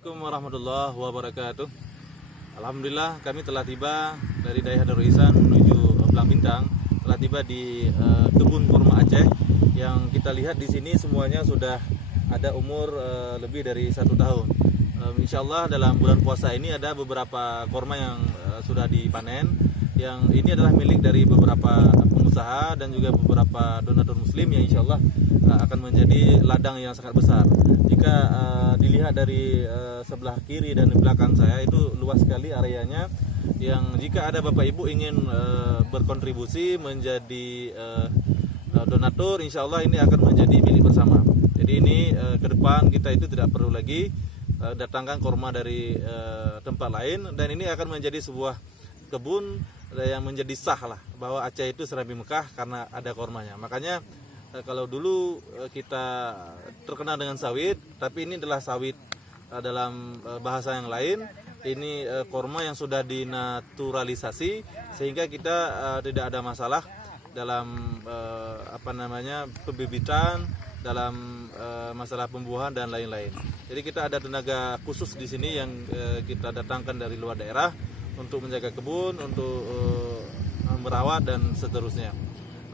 Assalamualaikum warahmatullahi wabarakatuh. Alhamdulillah kami telah tiba dari Daiha Darul Ihsan menuju Belang Bintang, telah tiba di kebun kurma Aceh. Yang kita lihat di sini semuanya sudah ada umur lebih dari 1 tahun. Insya Allah dalam bulan puasa ini ada beberapa kurma yang sudah dipanen. Yang ini adalah milik dari beberapa pengusaha dan juga beberapa donatur muslim yang insya Allah akan menjadi ladang yang sangat besar. Jika dilihat dari sebelah kiri dan di belakang saya itu luas sekali areanya, yang jika ada Bapak Ibu ingin berkontribusi menjadi donatur, insya Allah ini akan menjadi milik bersama. Jadi ini ke depan kita itu tidak perlu lagi datangkan kurma dari tempat lain, dan ini akan menjadi sebuah kebun yang menjadi sah lah bahwa Aceh itu Serambi Mekah karena ada kurmanya. Makanya kalau dulu kita terkenal dengan sawit, tapi ini adalah sawit dalam bahasa yang lain. Ini kurma yang sudah dinaturalisasi sehingga kita tidak ada masalah dalam pembibitan, dalam masalah pembuahan dan lain-lain. Jadi kita ada tenaga khusus di sini yang kita datangkan dari luar daerah untuk menjaga kebun, untuk merawat dan seterusnya.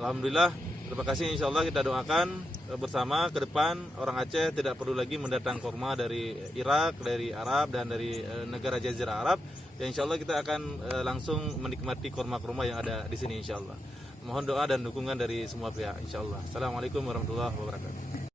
Alhamdulillah, terima kasih. Insya Allah kita doakan bersama ke depan orang Aceh tidak perlu lagi mendatang kurma dari Irak, dari Arab dan dari negara Jazirah Arab. Dan insya Allah kita akan langsung menikmati kurma-kurma yang ada di sini insya Allah. Mohon doa dan dukungan dari semua pihak insya Allah. Assalamualaikum warahmatullahi wabarakatuh.